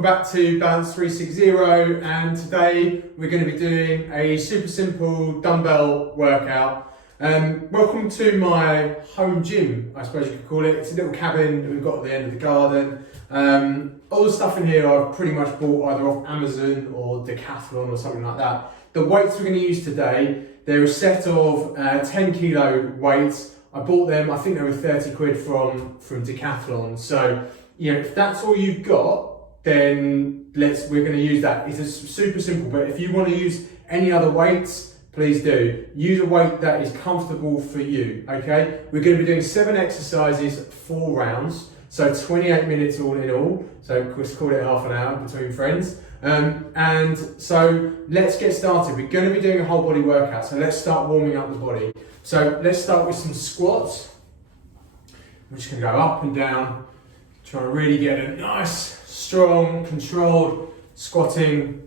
welcome back to BALANCE36ZERO, and today we're going to be doing a super simple dumbbell workout. Welcome to my home gym, I suppose you could call it. It's a little cabin that we've got at the end of the garden. All the stuff in here I've pretty much bought either off Amazon or Decathlon or something like that. The weights we're going to use today, they're a set of 10 kilo weights. I bought them, I think they were 30 quid from Decathlon. So, you know, if that's all you've got, then we're going to use that. It's super simple, but if you want to use any other weights, please do. Use a weight that is comfortable for you, okay? We're going to be doing 7 exercises, 4 rounds, so 28 minutes all in all. So let's call it half an hour between friends. And so let's get started. We're going to be doing a whole body workout, so let's start warming up the body. So let's start with some squats. We're just going to go up and down, trying to really get a nice, strong, controlled squatting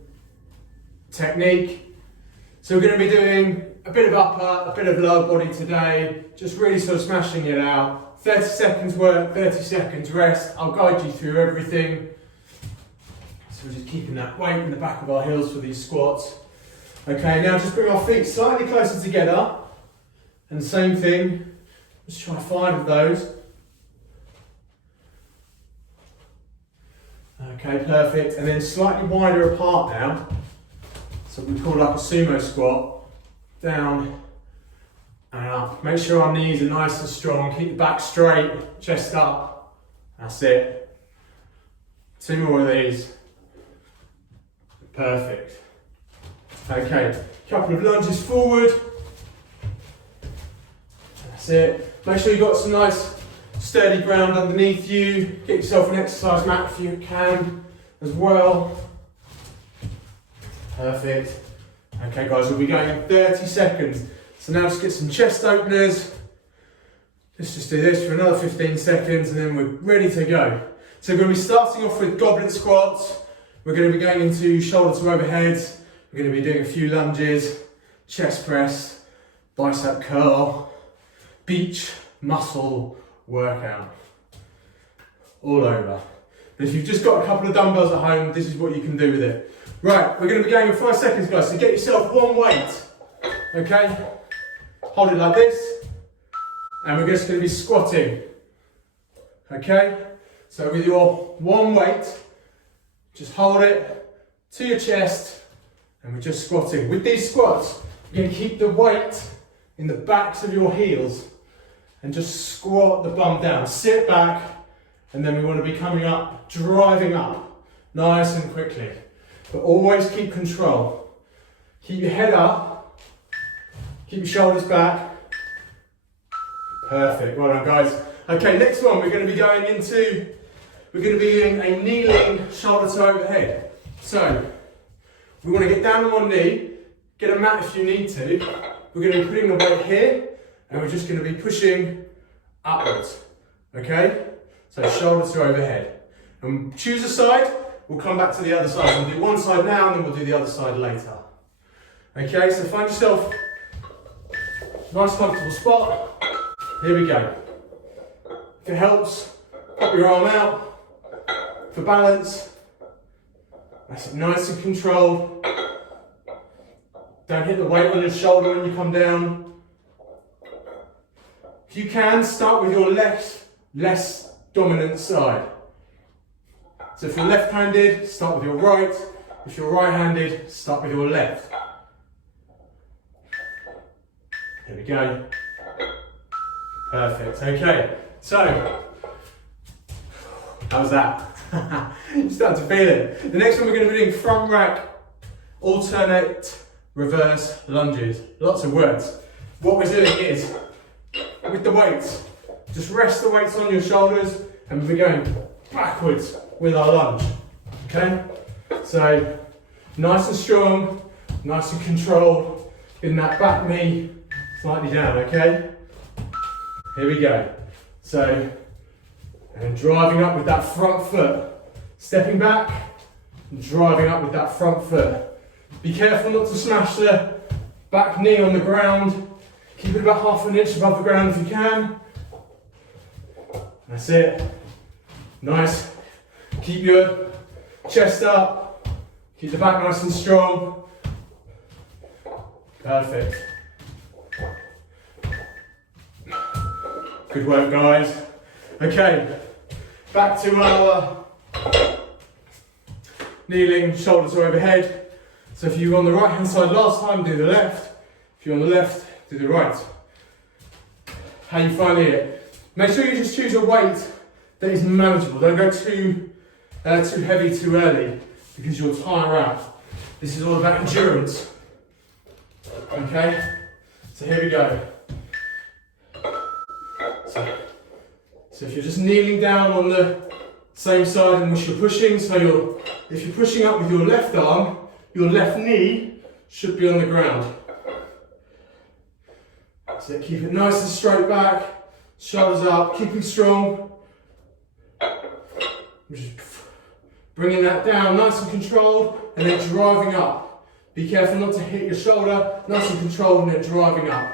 technique. So we're going to be doing a bit of upper, a bit of lower body today, just really sort of smashing it out. 30 seconds work, 30 seconds rest. I'll guide you through everything. So we're just keeping that weight in the back of our heels for these squats. Okay, now just bring our feet slightly closer together. And the same thing, just try 5 of those. Okay, perfect. And then slightly wider apart now. So we call like a sumo squat. Down and up. Make sure our knees are nice and strong. Keep the back straight, chest up. That's it. 2 more of these. Perfect. Okay, couple of lunges forward. That's it. Make sure you've got some nice sturdy ground underneath you. Get yourself an exercise mat if you can as well. Perfect. Okay guys, we'll be going in 30 seconds. So now just get some chest openers. Let's just do this for another 15 seconds and then we're ready to go. So we're going to be starting off with goblet squats. We're going to be going into shoulder to overhead. We're going to be doing a few lunges, chest press, bicep curl, beach muscle workout. All over. But if you've just got a couple of dumbbells at home, this is what you can do with it. Right, we're going to be going in 5 seconds, guys. So get yourself one weight. Okay? Hold it like this. And we're just going to be squatting. Okay? So with your one weight, just hold it to your chest. And we're just squatting. With these squats, you're going to keep the weight in the backs of your heels and just squat the bum down. Sit back, and then we want to be coming up, driving up, nice and quickly. But always keep control. Keep your head up, keep your shoulders back. Perfect, well done guys. Okay, next one, we're going to be doing a kneeling shoulder to overhead. So, we want to get down on one knee, get a mat if you need to. We're going to be putting the weight here, and we're just going to be pushing upwards. Okay? So shoulder to overhead. And choose a side, we'll come back to the other side. We'll do one side now, and then we'll do the other side later. Okay, so find yourself a nice comfortable spot. Here we go. If it helps, pop your arm out for balance. That's it, nice and controlled. Don't hit the weight on your shoulder when you come down. If you can, start with your less dominant side. So if you're left-handed, start with your right. If you're right-handed, start with your left. Here we go. Perfect, okay. So, how's that? You're starting to feel it. The next one we're going to be doing front rack, alternate, reverse lunges. Lots of words. What we're doing is, with the weights, just rest the weights on your shoulders and we're going backwards with our lunge. Okay? So, nice and strong, nice and controlled, getting that back knee slightly down, okay? Here we go. So, and driving up with that front foot. Stepping back and driving up with that front foot. Be careful not to smash the back knee on the ground. Keep it about half an inch above the ground if you can. That's it. Nice. Keep your Chest up, keep the back nice and strong. Perfect. Good work, guys. Okay, back to our kneeling, shoulders are overhead. So if you were on the right hand side last time, do the left. If you're on the left, do the right. How you finding it? Make sure you just choose a weight that is manageable. Don't go too heavy too early because you'll tire out. This is all about endurance. Okay, so here we go. So if you're just kneeling down on the same side in which you're pushing, so if you're pushing up with your left arm, your left knee should be on the ground. So keep it nice and straight back, shoulders up, keeping strong. Just bringing that down nice and controlled and then driving up. Be careful not to hit your shoulder, nice and controlled and then driving up.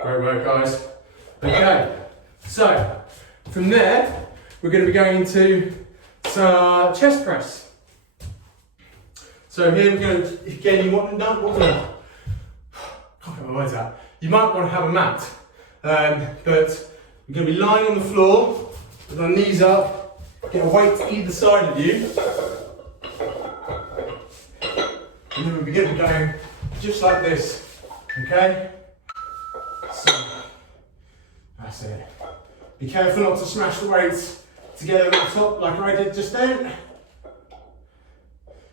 Great work, guys. Okay, so from there, we're going to be going into some chest press. So here we're going to, again, you want to know what can't get my words out. You might want to have a mat, but we're going to be lying on the floor with our knees up, get a weight to either side of you, and then we'll begin going just like this, okay? So, that's it. Be careful not to smash the weights together at the top like I did just then.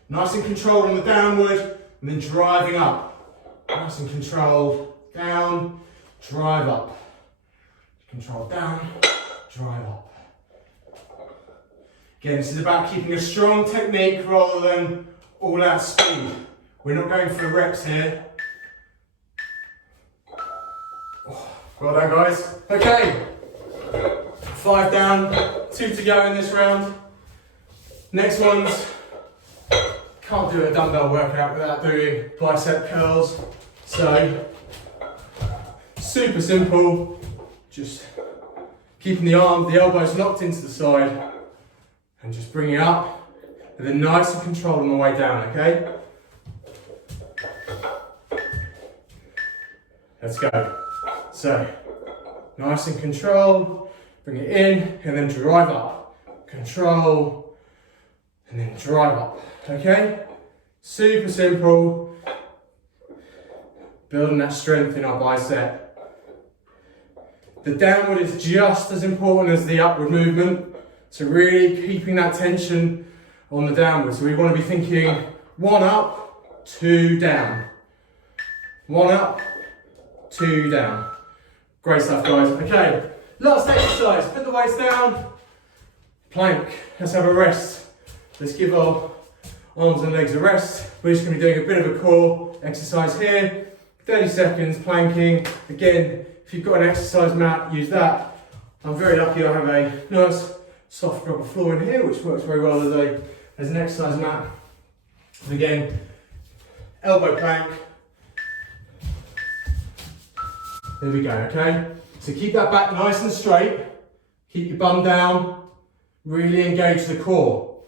Nice and controlled on the downward, and then driving up. Nice and controlled, down, drive up. Control down, drive up. Again, this is about keeping a strong technique rather than all out speed. We're not going for the reps here. Well done, guys. Okay, 5 down, 2 to go in this round. Next one's, can't do a dumbbell workout without doing bicep curls. So, super simple, just keeping the elbows locked into the side and just bringing it up and then nice and controlled on the way down, okay? Let's go. So, nice and controlled, bring it in and then drive up. Control and then drive up, okay? Super simple, building that strength in our bicep. The downward is just as important as the upward movement, so really keeping that tension on the downward. So we want to be thinking 1 up, 2 down. 1 up, 2 down. Great stuff, guys. Okay, last exercise. Put the weights down. Plank. Let's have a rest. Let's give our arms and legs a rest. We're just going to be doing a bit of a core exercise here. 30 seconds planking. Again, if you've got an exercise mat, use that. I'm very lucky I have a nice soft rubber floor in here, which works very well as an exercise mat. And again, elbow plank. There we go, okay? So keep that back nice and straight. Keep your bum down. Really engage the core.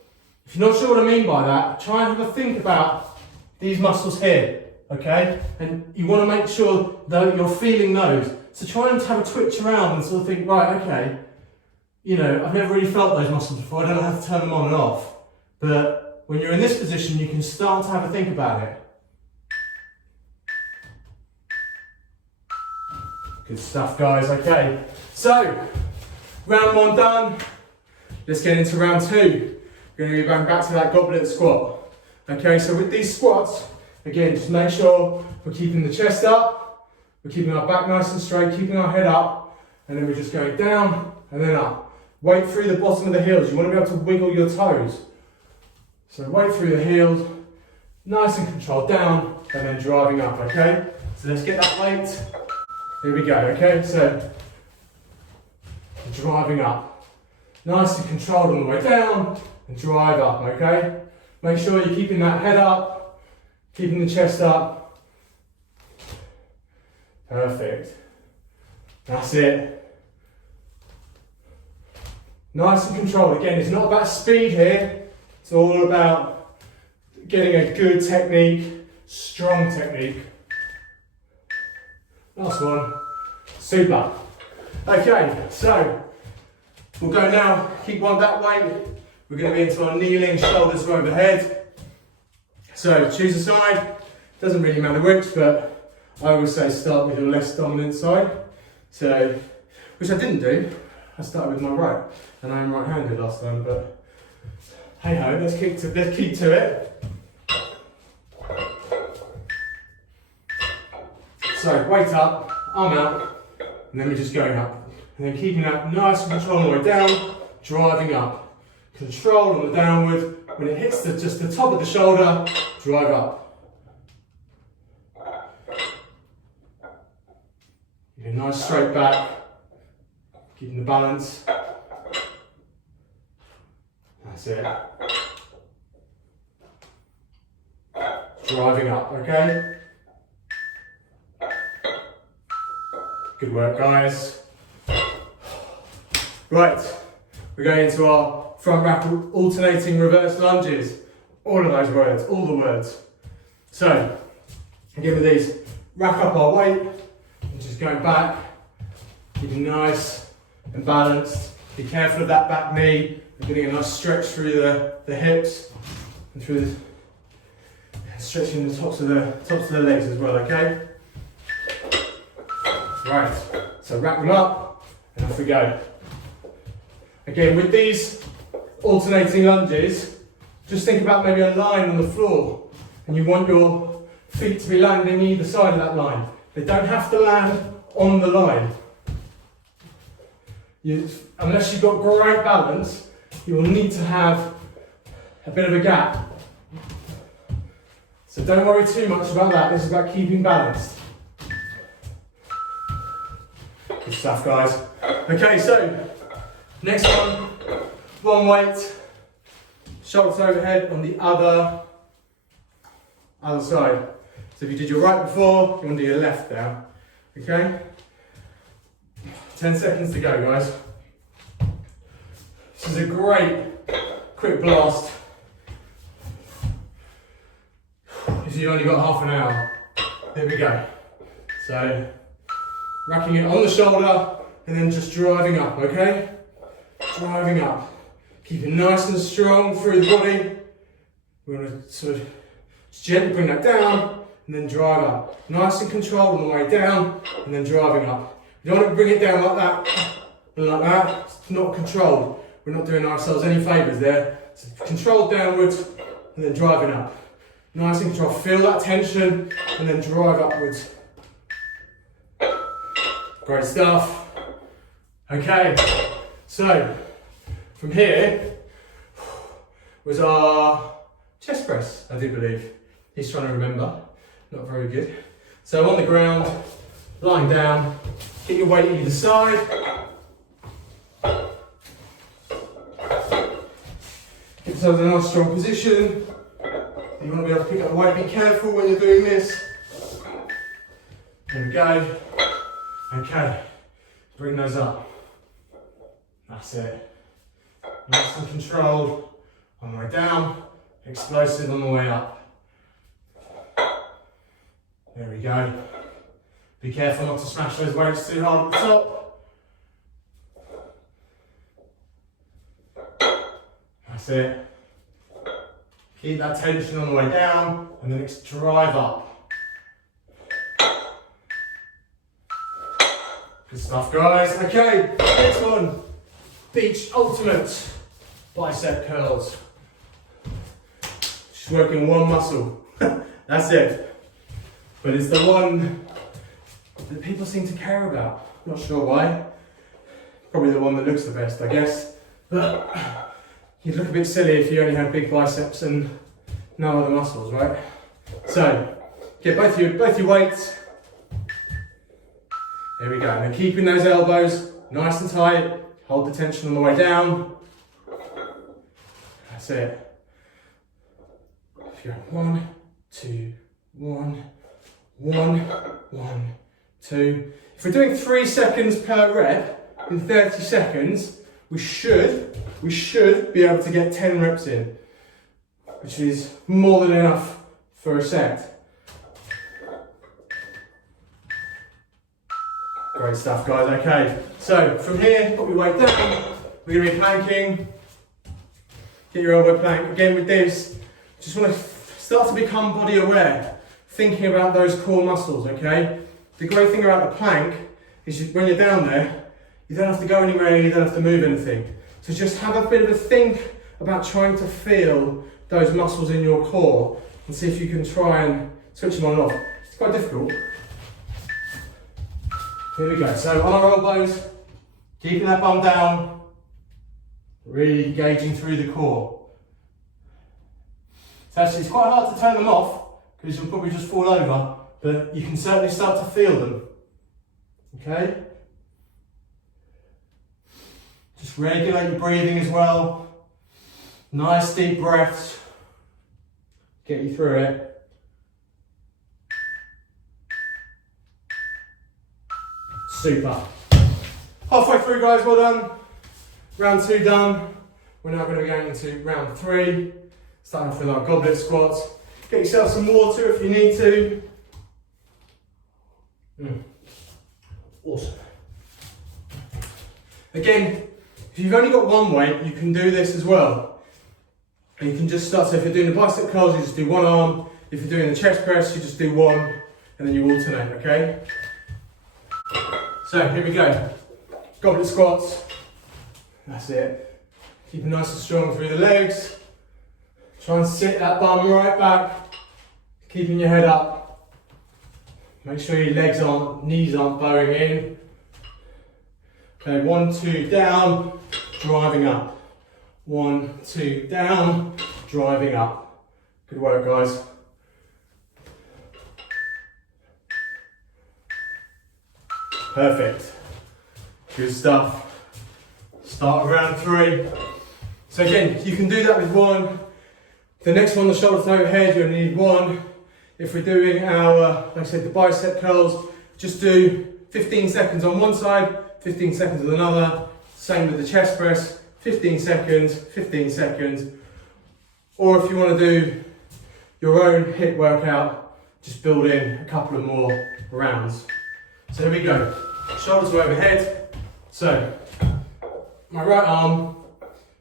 If you're not sure what I mean by that, try and have a think about these muscles here, okay? And you want to make sure that you're feeling those. So try and have a twitch around and sort of think, right, okay, you know, I've never really felt those muscles before. I don't know how to turn them on and off. But when you're in this position, you can start to have a think about it. Good stuff, guys. Okay, so round 1 done. Let's get into round 2. We're going to be going back to that goblet squat. Okay, so with these squats, again, just make sure we're keeping the chest up. We're keeping our back nice and straight, keeping our head up, and then we're just going down and then up. Weight through the bottom of the heels. You want to be able to wiggle your toes. So weight through the heels, nice and controlled, down, and then driving up, okay? So let's get that weight. Here we go, okay? So, driving up. Nice and controlled on the way down, and drive up, okay? Make sure you're keeping that head up, keeping the chest up. Perfect. That's it. Nice and controlled. Again, it's not about speed here. It's all about getting a good technique, strong technique. Last one. Super. Okay, so we'll go now. Keep on that weight. We're going to be into our kneeling, shoulders are overhead. So choose a side. Doesn't really matter which, but I always say start with your less dominant side. So, which I didn't do. I started with my right, and I am right-handed last time, but hey ho, let's keep to it. So weight up, arm out, and then we're just going up. And then keeping that nice and control all the way down, driving up. Control on the downward, when it hits just the top of the shoulder, drive up. Get a nice straight back, keeping the balance. That's it. Driving up, okay? Good work, guys. Right, we're going into our front rack alternating reverse lunges. All of those words, all the words. So, again with these, rack up our weight, and just going back, keeping nice and balanced. Be careful of that back knee, and getting a nice stretch through the hips, and through the, stretching the tops of the legs as well, okay? Right, so rack them up, and off we go. Again, with these alternating lunges, just think about maybe a line on the floor, and you want your feet to be landing either side of that line. They don't have to land on the line. Unless you've got great balance, you will need to have a bit of a gap. So don't worry too much about that. This is about keeping balanced. Good stuff, guys. Okay, so next one weight, shoulders overhead on the other side. So if you did your right before, you want to do your left now. Okay? 10 seconds to go, guys. This is a great quick blast. Because you've only got half an hour. Here we go. So, racking it on the shoulder and then just driving up, okay? Driving up. Keep it nice and strong through the body. We're going to sort of just gently bring that down and then drive up. Nice and controlled on the way down and then driving up. You don't want to bring it down like that and like that. It's not controlled. We're not doing ourselves any favours there. So controlled downwards and then driving up. Nice and controlled. Feel that tension and then drive upwards. Great stuff. Okay, so from here was our chest press, I do believe. He's trying to remember. Not very good. So on the ground, lying down, get your weight either side. Get yourself in a nice strong position. You want to be able to pick up the weight. Be careful when you're doing this. There we go. Okay, bring those up. That's it. Nice and controlled on the way down, explosive on the way up. There we go. Be careful not to smash those weights too hard at the top. That's it. Keep that tension on the way down and then drive up. Good stuff, guys. Okay, next one. Beach ultimate bicep curls. Just working one muscle. That's it. But it's the one that people seem to care about. Not sure why. Probably the one that looks the best, I guess. But you'd look a bit silly if you only had big biceps and no other muscles, right? So, get both your weights. There we go. And then keeping those elbows nice and tight. Hold the tension on the way down. That's it. If you're 1, 2, 1, 1, 1, 2. If we're doing 3 seconds per rep in 30 seconds, we should be able to get 10 reps in, which is more than enough for a set. Great stuff, guys. Okay, so from here, put your weight down. We're going to be planking. Get your elbow plank. Again with this, just want to start to become body aware, thinking about those core muscles, okay? The great thing about the plank is when you're down there, you don't have to go anywhere, you don't have to move anything. So just have a bit of a think about trying to feel those muscles in your core and see if you can try and switch them on and off. It's quite difficult. Here we go. So on our elbows, keeping that bum down, really engaging through the core. So actually it's quite hard to turn them off because you'll probably just fall over, but you can certainly start to feel them. Okay? Just regulate your breathing as well. Nice deep breaths. Get you through it. Super. Halfway through, guys, well done. Round 2 done. We're now going to be going into round 3. Starting off with our goblet squats. Get yourself some water if you need to. Awesome. Again, if you've only got one weight, you can do this as well. And you can just start, so if you're doing the bicep curls, you just do one arm. If you're doing the chest press, you just do one, and then you alternate, okay? So here we go. Goblet squats. That's it. Keep it nice and strong through the legs. Try and sit that bum right back. Keeping your head up. Make sure your knees aren't bowing in. Okay, 1, 2, down, driving up. 1, 2, down, driving up. Good work, guys. Perfect. Good stuff. Start of round 3. So again, you can do that with one. The next one, the shoulders overhead, you'll need one. If we're doing our, like I said, the bicep curls, just do 15 seconds on one side, 15 seconds on another. Same with the chest press, 15 seconds, 15 seconds. Or if you want to do your own HIIT workout, just build in a couple of more rounds. So here we go. Shoulders are overhead. So my right arm,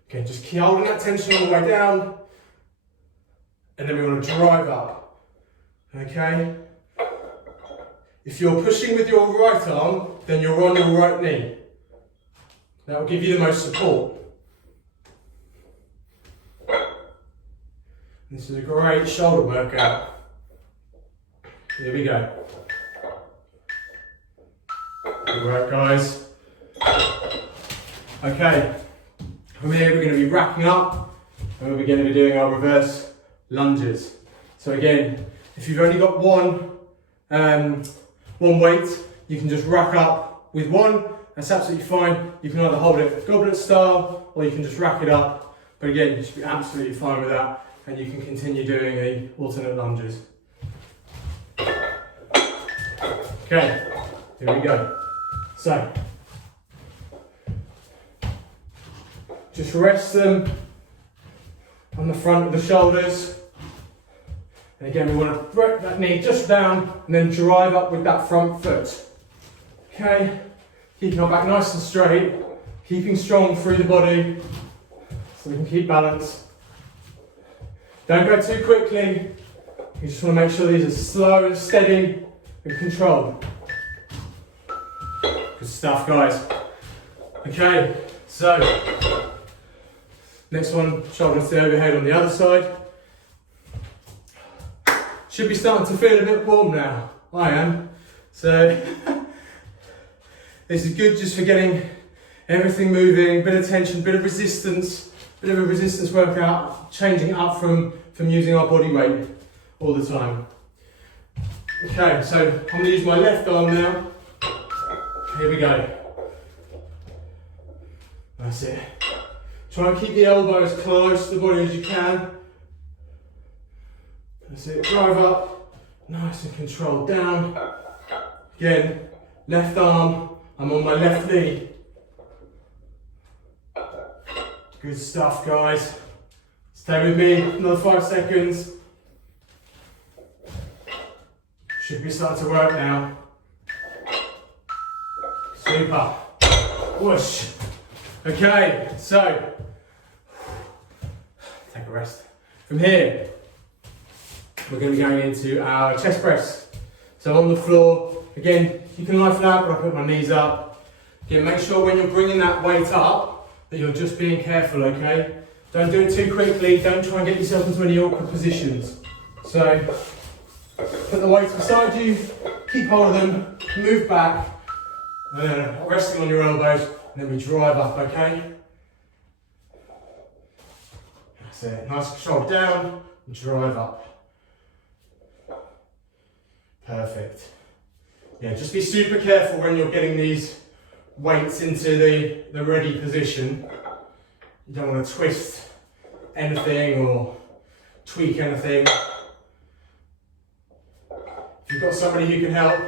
okay, just keep holding that tension all the way down. And then we want to drive up, okay? If you're pushing with your right arm, then you're on your right knee. That will give you the most support. This is a great shoulder workout. Here we go. Good work, guys. Okay, from here we're going to be wrapping up and we're going to be doing our reverse lunges. So again, if you've only got one weight, you can just rack up with one. That's absolutely fine. You can either hold it goblet style or you can just rack it up. But again, you should be absolutely fine with that, and you can continue doing the alternate lunges. Okay, here we go. So, just rest them on the front of the shoulders. And again, we want to break that knee just down and then drive up with that front foot. Okay, keeping our back nice and straight, keeping strong through the body so we can keep balance. Don't go too quickly. You just want to make sure these are slow and steady and controlled. Good stuff, guys. Okay, so next one, shoulders to overhead on the other side. Should be starting to feel a bit warm now. I am. So this is good just for getting everything moving, bit of tension, bit of resistance, bit of a resistance workout, changing up from using our body weight all the time. Okay, so I'm going to use my left arm now. Here we go. That's it. Try and keep the elbows close to the body as you can. That's it, drive up, nice and controlled down. Again, left arm, I'm on my left knee. Good stuff, guys. Stay with me, another 5 seconds. Should be starting to work now. Super. Whoosh. Okay, so take a rest. From here, we're going to be going into our chest press. So on the floor, again, you can lie flat, but I put my knees up. Again, make sure when you're bringing that weight up that you're just being careful, okay? Don't do it too quickly, don't try and get yourself into any awkward positions. So, put the weights beside you, keep hold of them, move back, and then resting on your elbows, and then we drive up, okay? That's it, nice control down, and drive up. Perfect. Yeah, just be super careful when you're getting these weights into the ready position. You don't want to twist anything or tweak anything. If you've got somebody who can help,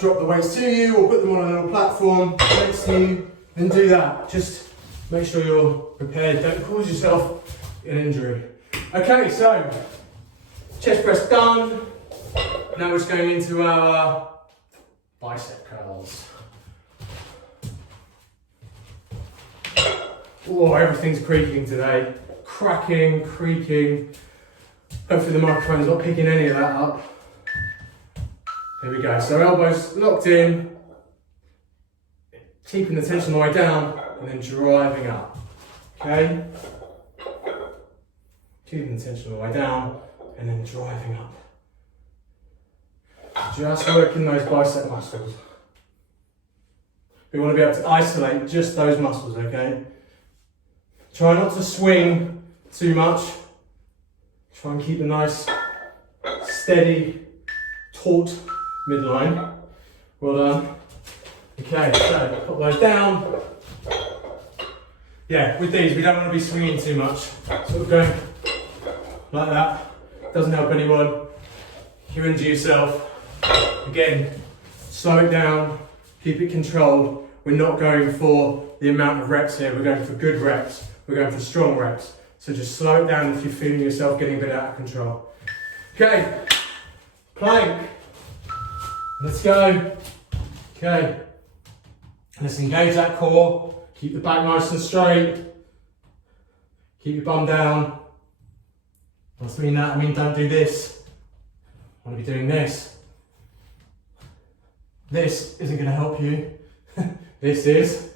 drop the weights to you or put them on a little platform next to you, then do that. Just make sure you're prepared. Don't cause yourself an injury. Okay, so chest press done. Now we're just going into our bicep curls. Oh, everything's creaking today. Cracking, creaking. Hopefully the microphone's not picking any of that up. Here we go. So elbows locked in, keeping the tension all the way down, and then driving up. Okay? Keeping the tension all the way down, and then driving up. Just working those bicep muscles. We want to be able to isolate just those muscles, okay? Try not to swing too much. Try and keep a nice, steady, taut midline. Well done. Okay, so put those down. Yeah, with these we don't want to be swinging too much. Sort of going like that. Doesn't help anyone. You injure yourself. Again, slow it down, keep it controlled. We're not going for the amount of reps here, we're going for good reps. We're going for strong reps. So just slow it down if you're feeling yourself getting a bit out of control. Okay, plank. Let's go. Okay, let's engage that core. Keep the back nice and straight. Keep your bum down. What's mean that? I mean don't do this. I want to be doing this. This isn't going to help you. This is.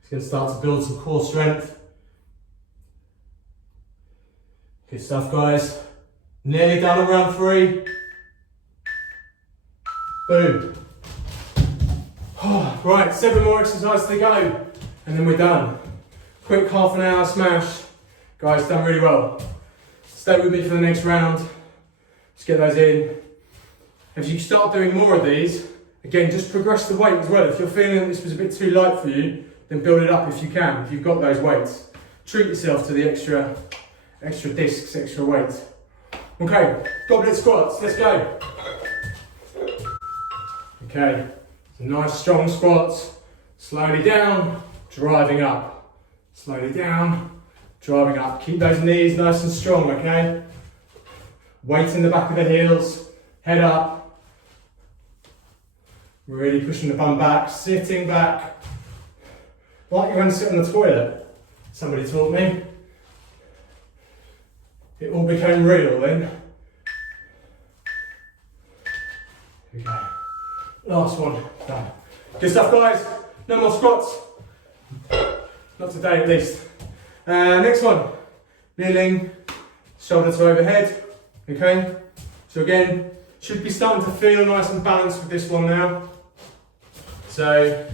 It's going to start to build some core strength. Good stuff, guys. Nearly done on round 3. Boom. Oh, right, 7 more exercises to go, and then we're done. Quick half an hour smash. Guys, done really well. Stay with me for the next round. Let's get those in. As you start doing more of these, again, just progress the weight as well. If you're feeling that this was a bit too light for you, then build it up if you can, if you've got those weights. Treat yourself to the extra discs, extra weight. Okay, goblet squats, let's go. Okay, some nice strong squats. Slowly down, driving up. Slowly down, driving up. Keep those knees nice and strong, okay? Weight in the back of the heels, head up. Really pushing the bum back, sitting back. Like you're going to sit on the toilet, somebody taught me. It all became real then. Okay, last one, done. Good stuff, guys. No more squats. Not today at least. Next one, kneeling, shoulder to overhead. Okay, so again, should be starting to feel nice and balanced with this one now. So,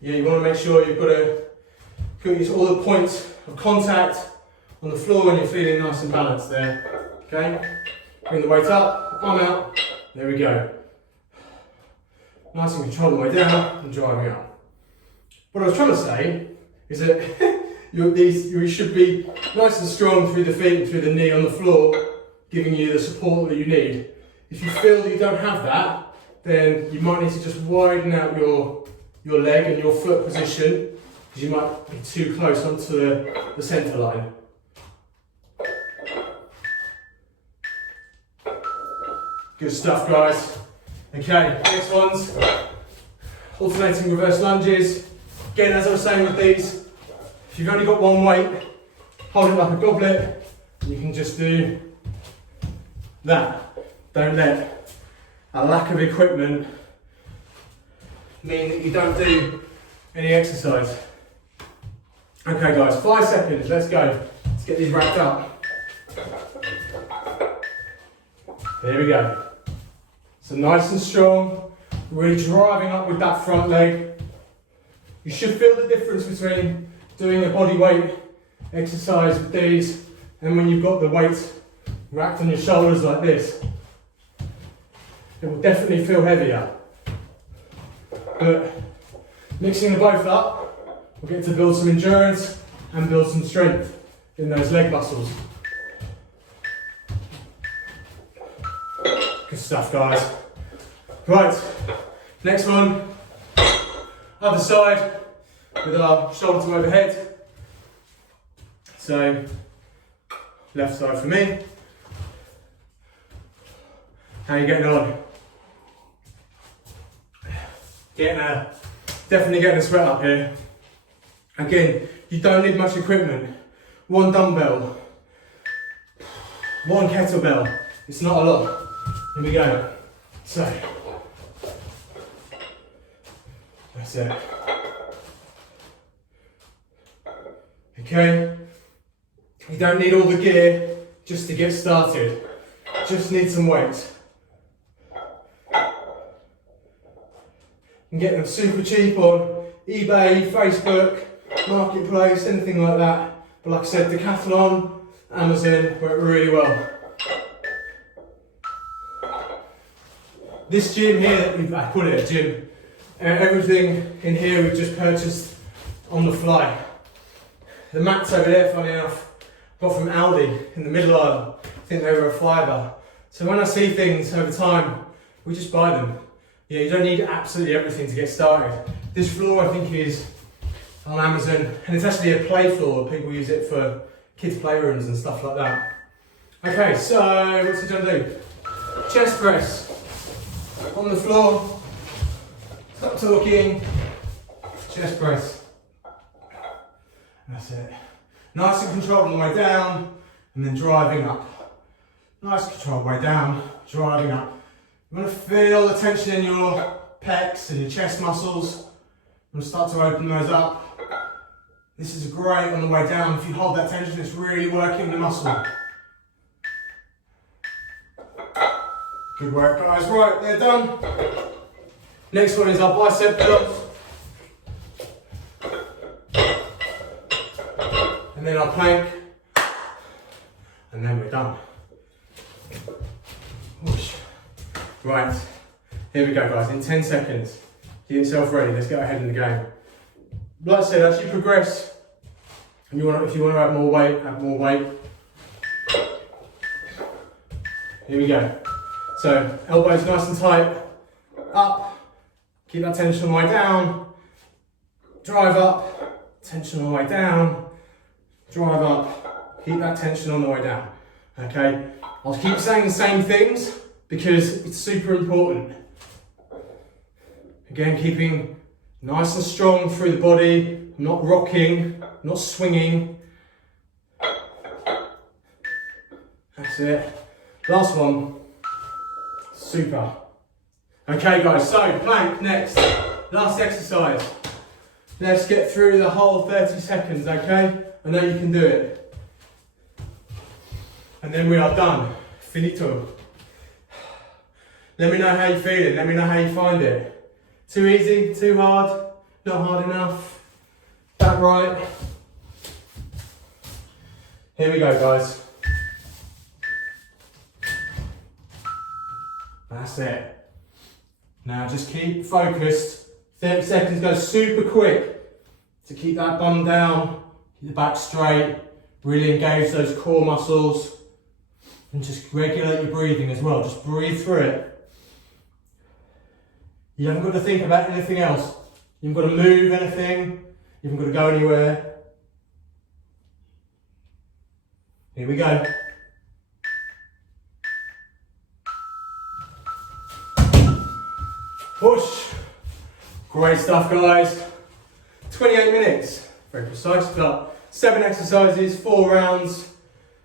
yeah, you want to make sure you've got all the points of contact on the floor when you're feeling nice and balanced there. Okay, bring the weight up, arm out, there we go. Nice and controlled the way down and driving up. What I was trying to say is that you should be nice and strong through the feet, through the knee on the floor, giving you the support that you need. If you feel that you don't have that, then you might need to just widen out your leg and your foot position, because you might be too close onto the centre line. Good stuff, guys. Okay, next one's alternating reverse lunges. Again, as I was saying with these, if you've only got one weight, hold it like a goblet, you can just do that. Don't let a lack of equipment mean that you don't do any exercise. Okay guys, 5 seconds, let's go. Let's get these wrapped up. There we go. So nice and strong, really driving up with that front leg. You should feel the difference between doing a body weight exercise with these and when you've got the weight wrapped on your shoulders like this. It will definitely feel heavier. But mixing the both up, we'll get to build some endurance and build some strength in those leg muscles. Good stuff, guys. Right, next one, other side with our shoulder to overhead. So, left side for me. How are you getting on? Definitely getting a sweat up here. Again, you don't need much equipment. One dumbbell, one kettlebell. It's not a lot. Here we go. So, that's it. Okay, you don't need all the gear just to get started. Just need some weight. You can get them super cheap on eBay, Facebook, Marketplace, anything like that. But like I said, Decathlon, Amazon work really well. This gym here, I call it a gym. Everything in here we've just purchased on the fly. The mats over there, funny enough, got from Aldi in the middle aisle. I think they were a £5. So when I see things over time, we just buy them. Yeah, you don't need absolutely everything to get started. This floor I think is on Amazon, and it's actually a play floor. People use it for kids' playrooms and stuff like that. Okay, so what's he gonna do? Chest press on the floor. Stop talking. Chest press. That's it. Nice and controlled on the way down, and then driving up. Nice controlled way down, driving up. You want to feel the tension in your pecs and your chest muscles. You want to start to open those up. This is great on the way down. If you hold that tension, it's really working the muscle. Good work, guys. Right, they're done. Next one is our bicep curls. And then our plank. And then we're done. Whoosh. Right, here we go, guys. In 10 seconds, get yourself ready. Let's get ahead in the game. Like I said, as you progress, and if you want to add more weight, add more weight. Here we go. So, elbows nice and tight. Up. Keep that tension on the way down. Drive up. Tension on the way down. Drive up. Keep that tension on the way down. Okay? I'll keep saying the same things, because it's super important. Again, keeping nice and strong through the body, not rocking, not swinging. That's it. Last one. Super. Okay guys, so plank next. Last exercise. Let's get through the whole 30 seconds, okay? I know you can do it. And then we are done. Finito. Let me know how you're feeling, let me know how you find it. Too easy, too hard, not hard enough, that right. Here we go, guys. That's it. Now just keep focused. 30 seconds goes super quick. To keep that bum down, keep the back straight, really engage those core muscles, and just regulate your breathing as well. Just breathe through it. You haven't got to think about anything else. You haven't got to move anything. You haven't got to go anywhere. Here we go. Push. Great stuff, guys. 28 minutes. Very precise. But 7 exercises, 4 rounds,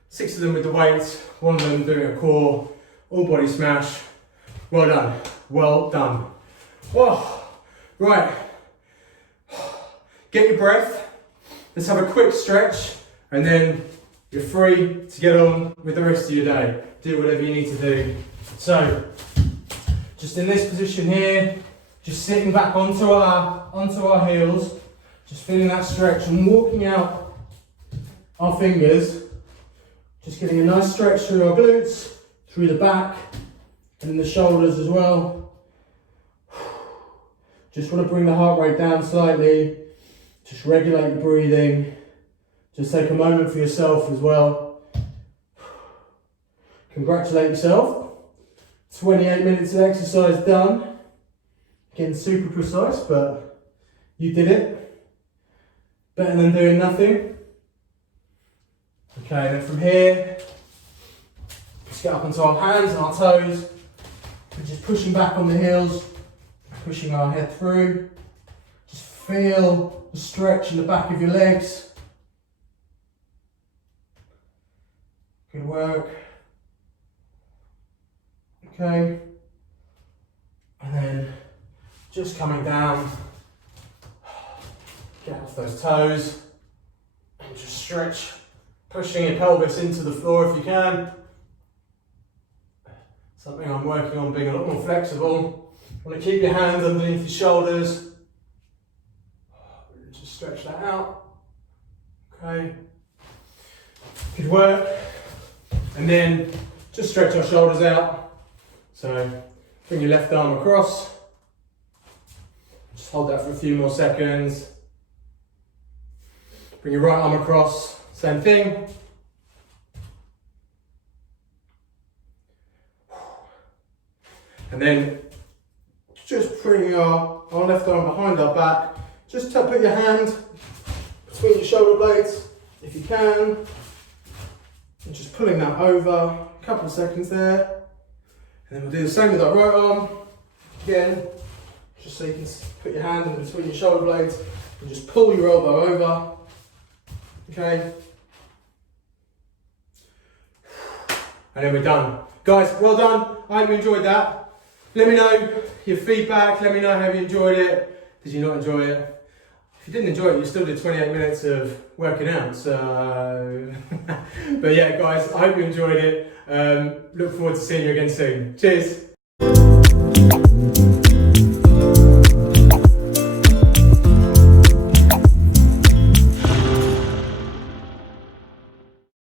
6 of them with the weights, 1 of them doing a core, all body smash. Well done. Well done. Whoa. Right. Get your breath. Let's have a quick stretch and then you're free to get on with the rest of your day. Do whatever you need to do. So, just in this position here, just sitting back onto our heels, just feeling that stretch and walking out our fingers, just getting a nice stretch through our glutes, through the back, and in the shoulders as well. Just want to bring the heart rate down slightly, just regulate your breathing, just take a moment for yourself as well. Congratulate yourself. 28 minutes of exercise done. Again, super precise, but you did it. Better than doing nothing. Okay, then from here, just get up onto our hands and our toes. We're just pushing back on the heels, pushing our head through. Just feel the stretch in the back of your legs. Good work. Okay, and then just coming down, get off those toes, and just stretch, pushing your pelvis into the floor if you can. Something I'm working on, being a lot more flexible. You want to keep your hands underneath your shoulders, just stretch that out. Okay, good work, and then just stretch our shoulders out. So bring your left arm across, just hold that for a few more seconds. Bring your right arm across, same thing. And then just bring our left arm behind our back. Just put your hand between your shoulder blades if you can. And just pulling that over, a couple of seconds there. And then we'll do the same with our right arm. Again, just so you can put your hand in between your shoulder blades and just pull your elbow over. Okay. And then we're done. Guys, well done. I hope you enjoyed that. Let me know your feedback. Let me know how you enjoyed it. Did you not enjoy it? If you didn't enjoy it, you still did 28 minutes of working out. So, but yeah, guys, I hope you enjoyed it. Look forward to seeing you again soon. Cheers.